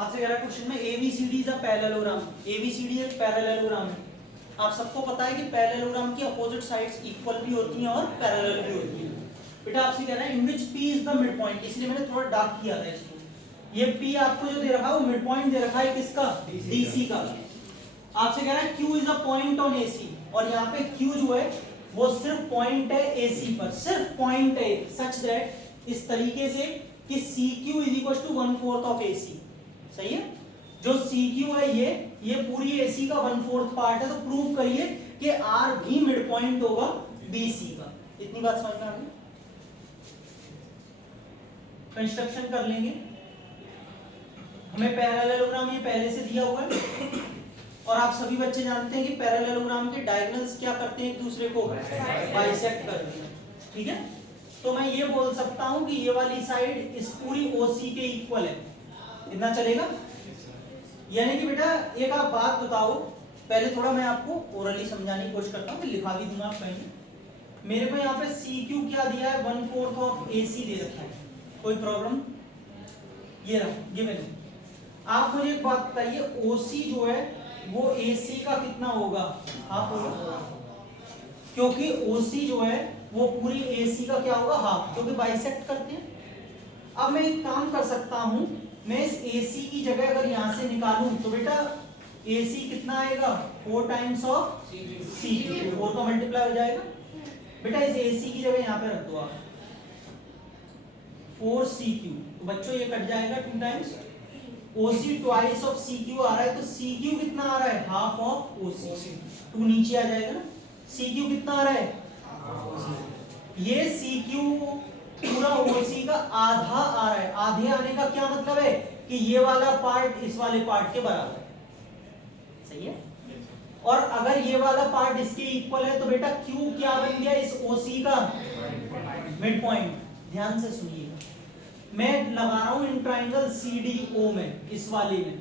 आपसे कह रहा है क्वेश्चन में ABCD is a parallelogram. ABCD एक पैरेललोग्राम है। आप सबको पता है कि पैरेललोग्राम की अपोजिट साइड्स इक्वल भी होती हैं और पैरेलल भी होती हैं। बेटा आपसे कह रहा है इन विच P is the mid point, इसलिए मैंने थोड़ा डार्क किया था इसको। ये P आपको जो दे रखा है वो मिड पॉइंट दे रखा है किसका? DC का। आपसे कह रहा है Q is a point on AC, और यहाँ पे Q जो है वो सिर्फ पॉइंट है AC पर, सिर्फ पॉइंट है, सच दैट इस तरीके से कि CQ is equal to 1/4 of AC। सही है? जो CQ है ये पूरी AC का 1/4 पार्ट है, तो प्रूव करिए कि R भी मिड पॉइंट होगा BC का। इतनी बात समझ में आ गई? कंस्ट्रक्शन कर लेंगे। हमें पैरेललोग्राम ये पहले से दिया हुआ है और आप सभी बच्चे जानते हैं कि पैरेललोग्राम के डायगोनल्स क्या करते हैं? एक दूसरे को बाइसेक्ट करते हैं। ठीक है? तो मैं ये बोल सकता हूं कि ये वाली साइड इस पूरी OC के इक्वल है। इतना चलेगा? यानी कि बेटा एक आप बात बताओ, पहले थोड़ा मैं आपको ओरली समझाने की कोशिश करता हूँ, लिखा भी दूंगा पहले। मेरे को यहाँ पे CQ क्या दिया है? 1/4 ऑफ AC दे रखा है। कोई प्रॉब्लम? ये रहा गिवन। आप मुझे एक बात बताइए, OC जो है वो AC का कितना होगा? हाफ होगा, क्योंकि OC जो है वो पूरी AC का क्या होगा? हाफ, क्योंकि बाइसेक्ट करते हैं। अब मैं एक काम कर सकता हूं, मैं इस AC की जगह अगर यहां से निकालूं तो बेटा AC कितना आएगा? 4 टाइम्स ऑफ CQ, 4 का मल्टीप्लाई हो जाएगा। बेटा इस AC की जगह यहां पे रख दो आप 4CQ, तो बच्चों ये कट जाएगा 2 times. OC twice of CQ आ रहा है, तो CQ कितना आ रहा है? Half of OC। 2 नीचे आ जाएगा ना। CQ कितना आ रहा है? ये CQ पूरा OC का आधा आ रहा है। आधे आने का क्या मतलब है? कि ये वाला पार्ट इस वाले पार्ट के बराबर है। सही है? और अगर ये वाला पार्ट इसके इक्वल है तो बेटा Q क्या बन गया? इस OC का मिड पॉइंट। ध्यान से सुनिएगा, मैं लगा रहा हूं इन ट्राइंगल CDO में, इस वाले में।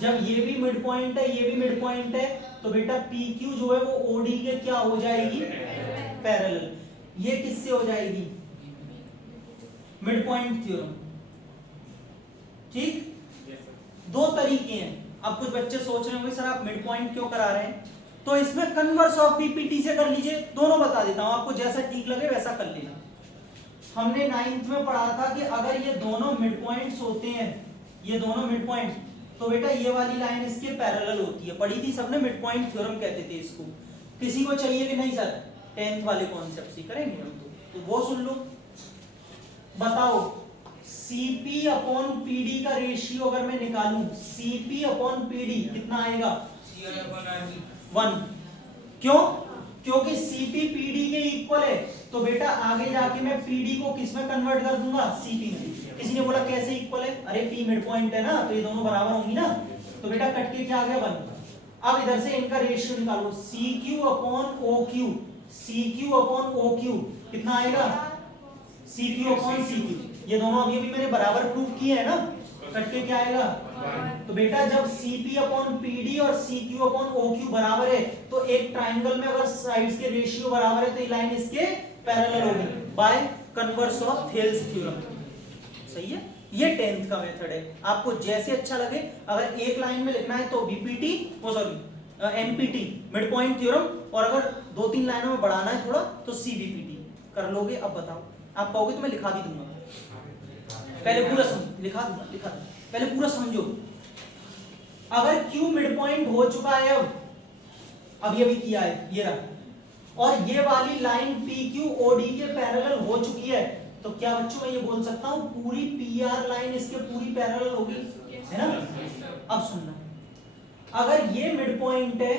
जब ये भी मिड पॉइंट है, ये भी मिड पॉइंट है, तो बेटा PQ जो है वो OD के क्या हो जाएगी? पैरेलल। ये किससे हो जाएगी? Mid point theorem. ठीक? दो तरीके हैं। अब कुछ बच्चे सोच रहे होंगे सर आप मिड पॉइंट क्यों करा रहे हैं? तो इसमें कन्वर्स ऑफ PPT से कर लीजिए। दोनों बता देता हूं आपको, जैसा ठीक लगे वैसा कर लेना। हमने 9th में पढ़ा था कि अगर ये दोनों मिड पॉइंट्स होते हैं, ये दोनों मिड पॉइंट्स, तो बेटा ये वाली लाइन इसके पैरेलल होती है। पढ़ी थी सबने, मिड पॉइंट थ्योरम कहते थे इसको। किसी को चाहिए कि नहीं सर? 10th वाले कॉन्सेप्ट से करेंगे हम तो वो सुन लो। बताओ CP अपॉन PD का रेशियो अगर मैं निकालूं, CP अपॉन PD कितना आएगा? 1। क्यों? क्योंकि CP PD के इक्वल है, तो बेटा आगे जाके मैं PD को किस में कन्वर्ट कर दूंगा? CP में। किसी ने बोला कैसे इक्वल है? अरे P मिड पॉइंट है ना, तो ये दोनों बराबर होंगी ना, तो बेटा कट के क्या आ गया? 1। अब इधर से इनका रेशियो निकालो, CQ upon OQ, CQ upon OQ कितना आएगा? CQ upon CQ। ये दोनों अभी भी मैंने बराबर प्रूफ किए हैं ना, कट के क्या आएगा? तो बेटा जब CP अपॉन PD और CQ अपॉन OQ बराबर है, तो एक ट्राइंगल में अगर साइड्स के रेशियो बराबर है तो ये लाइन इसके पैरेलल होगी by converse of Thales theorem. सही है? ये 10th का मेथड है, आपको जैसे अच्छा लगे। अगर एक लाइन में लिखना है तो BPT, MPT mid point theorem, और अगर 2-3 लाइनों में बढ़ाना है थोड़ा तो CBPT कर लोगे। अब बताओ, आप कहोगे तो मैं लिखा भी दूंगा, पहले पूरा समझो। लिखा दूंगा, पहले पूरा समझो। अगर Q मिड पॉइंट हो चुका है, अब ये भी किया है, ये रहा, और ये वाली लाइन PQ OD के पैरेलल हो चुकी है, तो क्या बच्चों मैं ये बोल सकता हूं पूरी PR लाइन इसके पूरी पैरेलल होगी, है ना? अब सुनना, अगर ये मिड पॉइंट है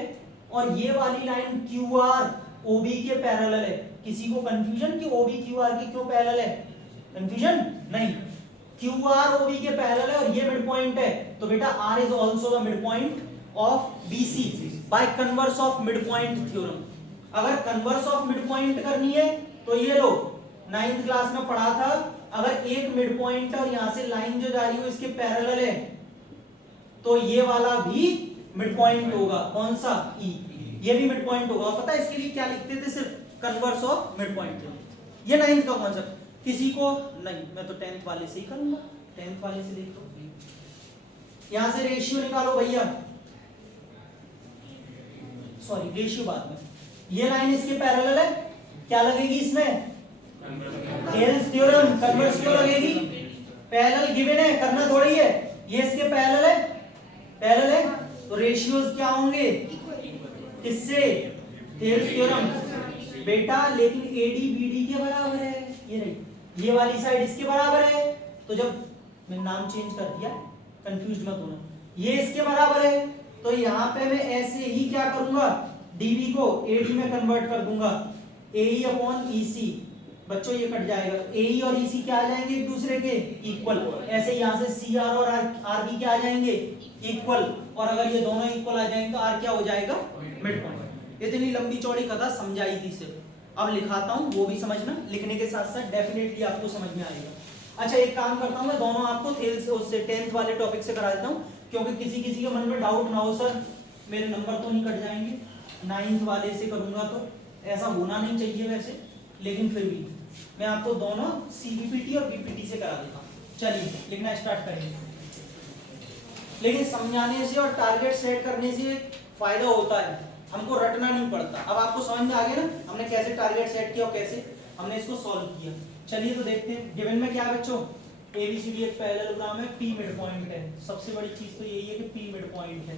और ये वाली लाइन QR OB के पैरेलल है, किसी को कंफ्यूजन कि OB QR के क्यों पैरेलल है? कंफ्यूजन नहीं। QR OB के पैरेलल है और ये मिड पॉइंट है, तो बेटा R is also the mid point of BC by converse of mid point theorem. अगर कन्वर्स ऑफ मिड पॉइंट करनी है तो ये लो 9th क्लास में पढ़ा था, अगर एक मिड पॉइंट और यहां से लाइन जो जा रही है इसके पैरेलल है, तो ये वाला भी मिड पॉइंट होगा। कौन सा? E। ये भी मिड पॉइंट होगा। पता है इसके लिए क्या लिखते थे? सिर्फ कन्वर्स ऑफ मिड पॉइंट। ये 9th का कॉन्सेप्ट। किसी को नहीं, मैं तो 10th वाले से ही करूंगा। 10th वाले से देख लो, यहां से रेशियो निकालो भैया, सॉरी रेशियो बाद में। ये लाइन इसके पैरेलल है, क्या लगेगी इसमें? थेल्स थ्योरम, कन्वर्स क्यों लगेगी? पैरेलल गिवन है, करना थोड़ी है। ये इसके पैरेलल है, पैरेलल है तो रेशियोज क्या होंगे? किससे? थेल्स थ्योरम बेटा। लेकिन एडी बीडी के बराबर है, ये नहीं, ये वाली साइड इसके बराबर है। तो जब मैंने नाम चेंज कर दिया, कंफ्यूज मत होना, ये इसके बराबर है तो यहाँ पे मैं ऐसे ही क्या करूंगा, डीबी को एडी में कन्वर्ट कर दूंगा, एई अपॉन ईसी। बच्चों ये कट जाएगा, एई और ईसी क्या आ जाएंगे एक दूसरे के इक्वल। ऐसे यहाँ से सी आर और आर बी क्या आ जाएंगे इक्वल, और अगर ये दोनों इक्वल आ जाएंगे तो आर क्या हो जाएगा? Mid point. इतनी लंबी चौड़ी कथा समझाई थी सिर्फ, अब लिखाता हूँ वो भी समझना, लिखने के साथ साथ डेफिनेटली आपको समझ में आएगा। अच्छा एक काम करता हूँ, मैं दोनों आपको थेल्स उससे 10th वाले टॉपिक से करा देता हूँ, क्योंकि किसी के मन में डाउट ना हो सर मेरे नंबर तो नहीं कट जाएंगे। 9th वाले से करूंगा तो ऐसा होना नहीं चाहिए वैसे, लेकिन फिर भी मैं आपको दोनों सीबीपीटी और बीपीटी से करा देता हूँ। चलिए लिखना स्टार्ट करेंगे। लेकिन समझाने से और टारगेट सेट करने से फायदा होता है, हमको रटना नहीं पड़ता। अब आपको समझ में आ गया ना हमने कैसे टारगेट सेट किया और कैसे हमने इसको सॉल्व किया। चलिए तो देखते हैं। गिवन में क्या है बच्चों? एबीसीडी एक पैरेललोग्राम है, पी मिड पॉइंट है। सबसे बड़ी चीज तो यही है कि पी मिड पॉइंट है।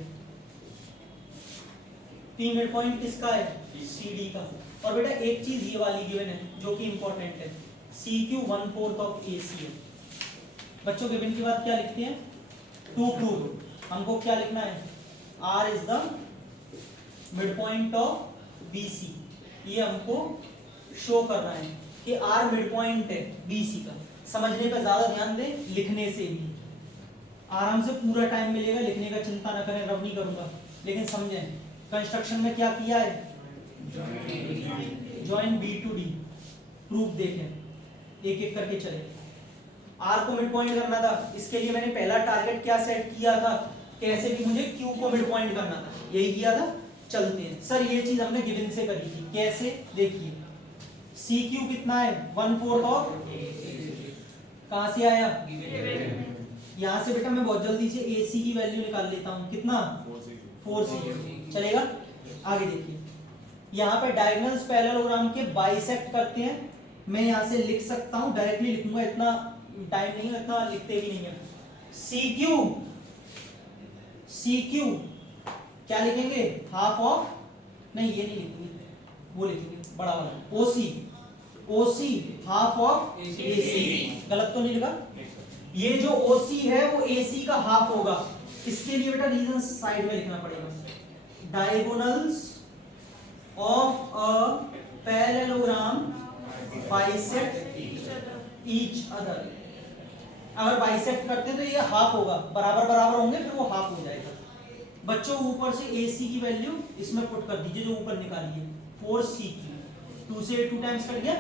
पी मिड पॉइंट किसका है? सीडी का। और बेटा एक चीज ये वाली गिवन है जो कि इंपॉर्टेंट है, CQ 1/4 ऑफ AC है। बच्चों गिवन के बाद क्या लिखते हैं? टू प्रूव हमको क्या लिखना है? R is the mid point of BC। ये हमको शो करना है कि R मिड पॉइंट है BC का। समझने पर ज्यादा ध्यान दें, लिखने से भी आराम से पूरा टाइम मिलेगा, लिखने का चिंता ना करें, रब नहीं करूंगा। लेकिन समझें कंस्ट्रक्शन में क्या किया है? Join B to D। Proof देखें, एक एक करके चले। R को मिड पॉइंट करना था, इसके लिए मैंने पहला टारगेट क्या सेट किया था? कैसे भी मुझे Q को मिड पॉइंट करना था, यही किया था। चलते हैं सर, ये चीज हमने गिवन से करी थी, कैसे? देखिए CQ कितना है? 1/4 ऑफ, कहां से आया? यहां से बेटा मैं बहुत जल्दी से AC की वैल्यू निकाल लेता हूं, कितना? 4C चलेगा। आगे देखिए, यहाँ पे डायगोनल्स पैरेललोग्राम के बाइसेक्ट करते हैं। मैं यहाँ से लिख सकता हूँ, डायरेक्टली लिखूंगा, इतना टाइम नहीं है, इतना लिखते भी नहीं है। CQ क्या लिखेंगे? हाफ ऑफ, नहीं ये नहीं लिखेंगे, वो लिखेंगे बड़ा वाला, OC हाफ ऑफ AC। गलत तो नहीं लिखा? ये जो OC है वो AC का हाफ होगा। इसके लिए बेटा रीजन साइड में लिखना पड़ेगा। Diagonals of a parallelogram bisect each other. अगर बाइसेक्ट करते तो ये हाफ होगा, बराबर बराबर होंगे फिर वो हाफ हो जाएगा। बच्चों ऊपर से AC की वैल्यू इसमें पुट कर दीजिए, जो ऊपर निकाली है 4CQ। 2 से 2 टाइम्स कर दिया,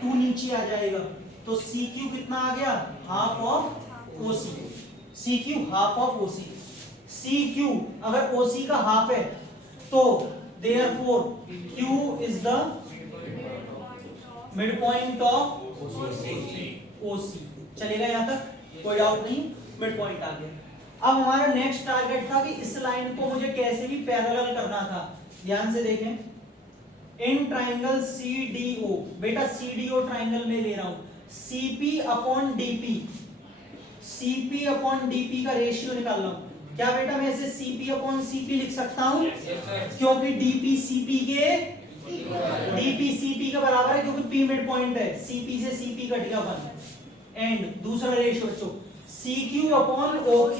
2 नीचे आ जाएगा तो CQ कितना आ गया? Half of OC। CQ half of OC। CQ अगर OC का हाफ है तो therefore Q is the midpoint of OC। चलेगा यहाँ तक? कोई डाउट नहीं, मिड पॉइंट आ गया। अब हमारा नेक्स्ट टारगेट था कि इस लाइन को मुझे कैसे भी पैरेलल करना था। ध्यान से देखें, इन ट्राइंगल CDO, बेटा CDO ट्राइंगल में ले रहा हूं, CP upon DP, CP upon DP का रेशियो निकाल रहा हूं। क्या बेटा मैं इसे CP अपॉन CP लिख सकता हूं? क्योंकि DP CP का बराबर है, क्योंकि P मिड पॉइंट है, CP से CP कट गया 1। एंड दूसरा रेशियो बच्चों CQ upon OQ,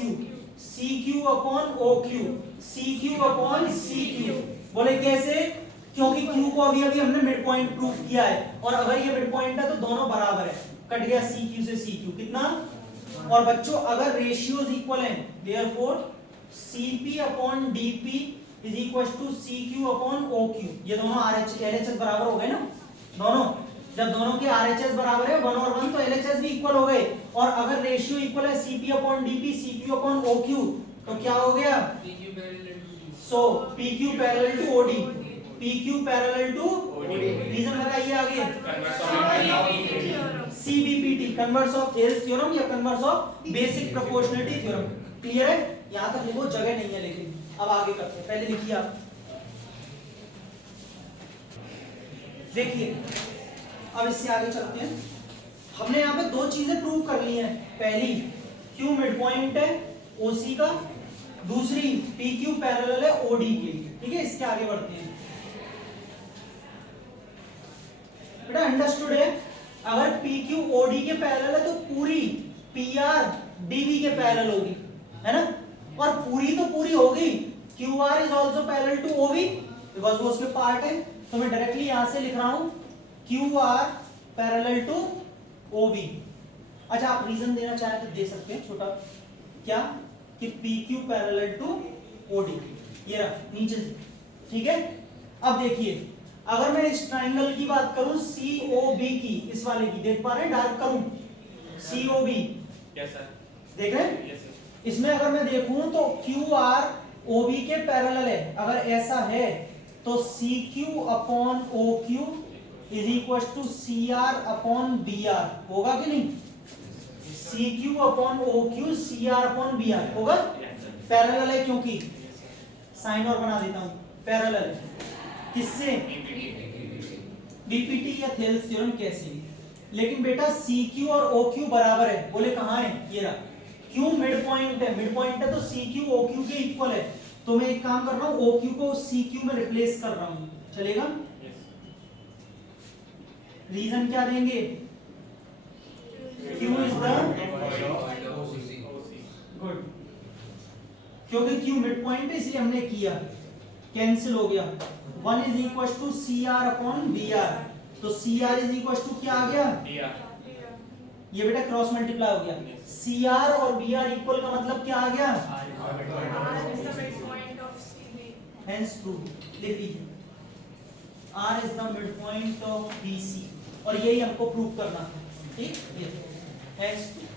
CQ upon OQ, CQ upon CQ। बोले कैसे? क्योंकि Q को अभी अभी हमने मिड पॉइंट प्रूफ किया है, और अगर ये मिड पॉइंट है तो दोनों बराबर है, कट गया CQ से CQ कितना। और बच्चों अगर रेशियोज इक्वल हैं, therefore CP upon DP is equal to CQ upon OQ। ये दोनों LHS बराबर हो गए ना दोनों। जब दोनों के RHS बराबर है 1 और 1 तो LHS भी इक्वल हो गए। और अगर रेशियो इक्वल है CP upon DP, CQ upon OQ, तो क्या हो गया? So PQ parallel to OD, PQ parallel to OD। Reason बताइए आगे। CBPT, converse of Thales theorem या converse of basic proportionality theorem. Clear है? यहां तक लिखो, जगह नहीं है लेकिन। अब आगे करते हैं, पहले लिखिए आप। देखिए अब इससे आगे चलते हैं। हमने यहाँ पे दो चीजें प्रूव कर ली हैं। पहली, Q मिड पॉइंट है OC का, दूसरी PQ पैरेलल है OD के। ठीक है, इसके आगे बढ़ते हैं। बेटा अंडरस्टूड है, अगर PQ OD के पैरेलल है तो पूरी PR DB के पैरेलल होगी, है ना? और पूरी तो पूरी होगी, QR is also parallel to OB because वो उसके पार्ट है। तो मैं डायरेक्टली यहां से लिख रहा हूं QR पैरेलल टू OB। अच्छा, आप रीजन देना चाहें तो दे सकते हैं, छोटा क्या कि PQ पैरेलल टू OD, ये रहा नीचे से। ठीक है, अब देखिए अगर मैं इस ट्राइंगल की बात करूं COB की, इस वाले की, देख पा रहे हैं? डार्क करूं COB, यस सर, देख रहे हैं? Yes sir. इसमें अगर मैं देखूं तो QR OB के पैरेलल है। अगर ऐसा है तो CQ upon OQ is equal to CR upon BR होगा कि नहीं? CQ upon OQ CR upon BR होगा। पैरेलल है क्योंकि, साइन और बना देता हूं, पैरेलल है किससे? BPT या थेल्स थ्योरम कैसे? लेकिन बेटा CQ और OQ बराबर है, बोले कहां है? ये रहा, Q मिड पॉइंट है, मिड पॉइंट है तो CQ OQ के इक्वल है। तो मैं एक काम कर रहा हूं, OQ को CQ में रिप्लेस कर रहा हूं, चलेगा? रीजन क्या देंगे? Q इज द गुड, क्योंकि Q मिड पॉइंट है इसलिए हमने किया, कैंसिल हो गया। 1 is equal to CR upon BR, तो CR इज इक्वल टू क्या आ गया? ये बेटा क्रॉस मल्टीप्लाई हो गया। CR और BR इक्वल का मतलब क्या आ गया? Hence proof, लिख लीजिए R is the midpoint of BC, और यही हमको प्रूव करना है। ठीक, ये hence proof।